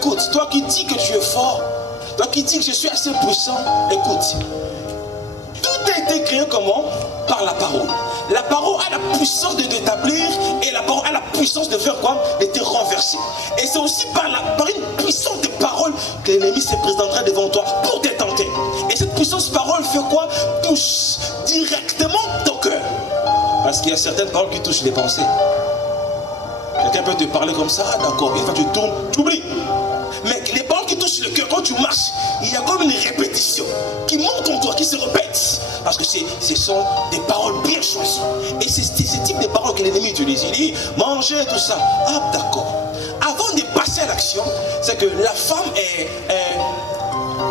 Écoute, toi qui dis que tu es fort, toi qui dis que je suis assez puissant, écoute. Tout a été créé comment? Par la parole. La parole a la puissance de t'établir et la parole a la puissance de faire quoi? De te renverser. Et c'est aussi par une puissance de parole que l'ennemi se présentera devant toi pour te tenter. Et cette puissance de parole fait quoi? Touche directement ton cœur. Parce qu'il y a certaines paroles qui touchent les pensées. Quelqu'un peut te parler comme ça, d'accord, une fois tu tournes, tu oublies. Mais les paroles qui touchent le cœur, quand tu marches, il y a comme une répétition qui monte en toi, qui se répète. Parce que ce sont des paroles bien choisies. Et c'est ce type de paroles que l'ennemi utilise. Il dit, mangez tout ça. Ah, d'accord. Avant de passer à l'action, c'est que la femme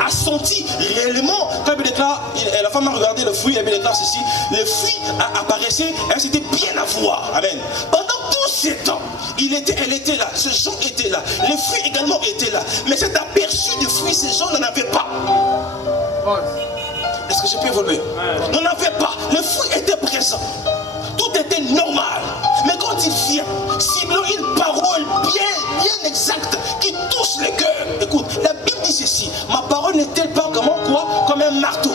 a senti réellement, quand elle déclare, la femme a regardé le fruit, elle déclare ceci, le fruit apparaissait, elle s'était bien à voir. Amen. Pendant tous ces temps, elle était là, ce gens était là, les fruits également étaient là. Mais cet aperçu de fruits, ces gens n'en avaient pas. Est-ce que je peux évoluer? N'en avaient pas. Le fruit était présent. Tout était normal. Mais quand il vient, ciblant une parole bien exacte qui touche le cœur. Écoute, la Bible dit ceci. Ma parole n'est-elle pas comment quoi? Comme un marteau.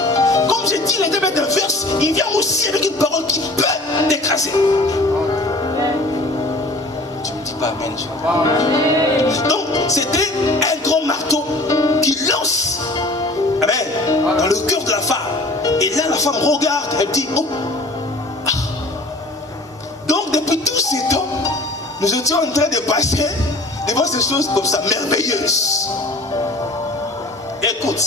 Comme j'ai dit, les deux mètres d'inverse, il vient aussi avec une parole qui peut t'écraser. Tu me dis pas amen. Donc, c'était un grand marteau qui lance. Amen. Dans le cœur de la femme. Et là, la femme regarde, elle dit, oh. Ah. Donc, depuis tous ces temps, nous étions en train de passer devant ces choses comme ça, merveilleuses. Écoute,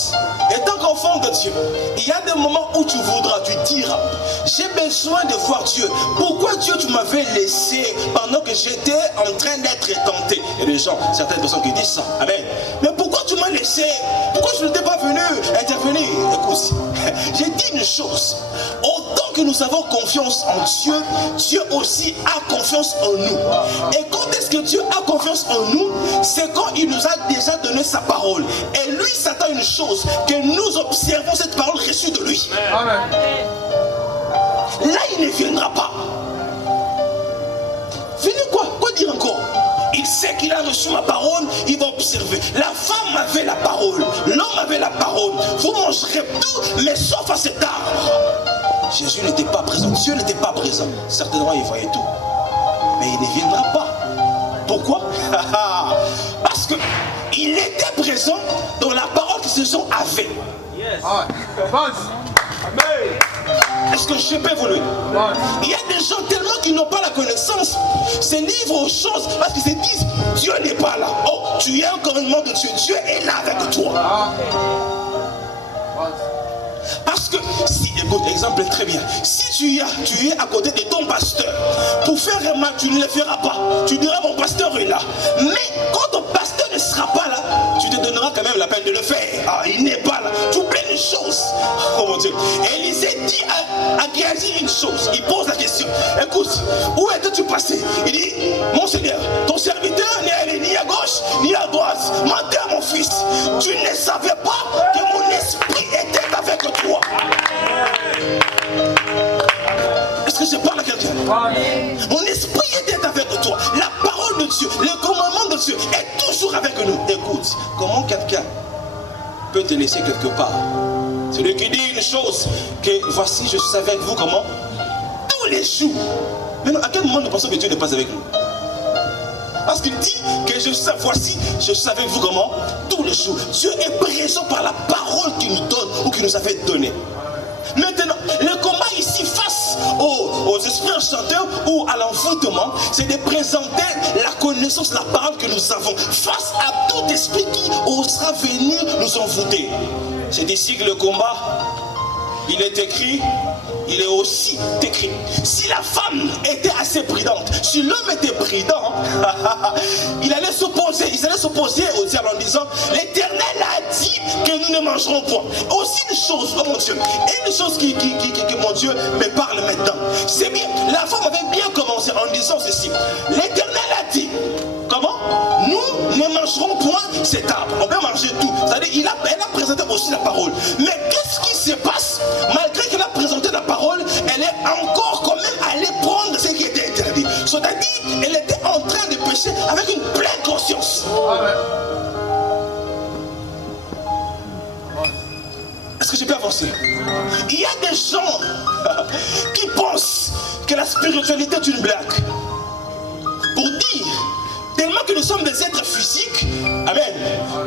étant qu'enfant de Dieu, il y a des moments où tu voudras, tu diras, j'ai besoin de voir Dieu. Pourquoi Dieu tu m'avais laissé pendant que j'étais en train d'être tenté? Il y a des gens, certaines personnes qui disent ça. Amen. Mais pourquoi tu m'as laissé? Pourquoi je n'étais pas venu intervenir? Écoute, j'ai dit une chose. Autant que nous avons confiance en Dieu, Dieu aussi a confiance en nous. Et quand est-ce que Dieu a confiance en nous? C'est quand il nous a déjà donné sa parole. Et lui s'attend à une chose, que nous observons cette parole reçue de lui. Amen. Là, il ne viendra pas. Venez quoi? Quoi dire encore? Il sait qu'il a reçu ma parole, il va observer. La femme avait la parole, l'homme avait la parole. Vous mangerez tout, mais sauf à cet arbre. Jésus n'était pas présent, Dieu n'était pas présent. Certainement, il voyait tout. Mais il ne viendra pas. Pourquoi? Parce qu'il était présent dans la parole que ces gens avaient. Yes. Est-ce que je peux évoluer? Il y a des gens tellement qui n'ont pas la connaissance, se livrent aux choses parce qu'ils se disent Dieu n'est pas là. Oh, tu es un commandement de Dieu, Dieu est là avec toi. Parce que, si, écoute, exemple très bien, si tu es à côté de ton pasteur, pour faire un mal, tu ne le feras pas. Tu diras mon pasteur est là. Mais quand ton pasteur ne sera pas là, tu te donneras quand même la peine de le faire. Ah, il n'est pas là. Tu oublies une chose. Oh mon Dieu. Élisée dit à Géasi une chose. Il pose la question. Écoute, où étais-tu passé? Il dit, mon Seigneur, ton serviteur n'est allé ni à gauche ni à droite. Menteur, mon fils, tu ne savais pas que mon esprit était avec toi. Est-ce que je parle à quelqu'un? Mon esprit était avec toi. La parole de Dieu, le commandement de Dieu est toujours avec nous. Écoute, comment quelqu'un peut te laisser quelque part? Celui qui dit une chose, que voici je suis avec vous comment? Tous les jours. Mais non, à quel moment nous pensons que Dieu n'est pas avec nous? Parce qu'il dit que voici, je suis avec vous comment? Tous les jours. Dieu est présent par la parole qu'il nous donne ou qu'il nous avait donnée. Maintenant, le combat ici face aux esprits enchanteurs ou à l'envoûtement, c'est de présenter la connaissance, la parole que nous avons face à tout esprit qui osera venir nous envoûter. C'est ici que le combat, il est écrit. Il est aussi écrit. Si la femme était assez prudente, si l'homme était prudent, il allait s'opposer au diable en disant l'Éternel a dit que nous ne mangerons point. Aussi une chose, oh mon Dieu, et une chose que mon Dieu me parle maintenant. C'est bien, la femme avait bien commencé en disant ceci. L'Éternel a dit, comment? Nous ne mangerons point cet arbre. On peut manger tout. C'est-à-dire, elle a présenté aussi la parole. Mais qu'est-ce qui se passe? Malgré qu'elle a présenté la parole, elle est encore quand même allée prendre ce qui était interdit. C'est-à-dire, elle était en train de pécher avec une pleine conscience. Est-ce que je peux avancer? Il y a des gens qui pensent que la spiritualité est une blague. Pour dire, tellement que nous sommes des êtres physiques, amen,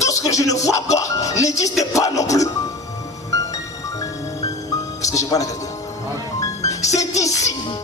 tout ce que je ne vois pas n'existe pas non plus. Est-ce que je parle à quelqu'un? C'est ici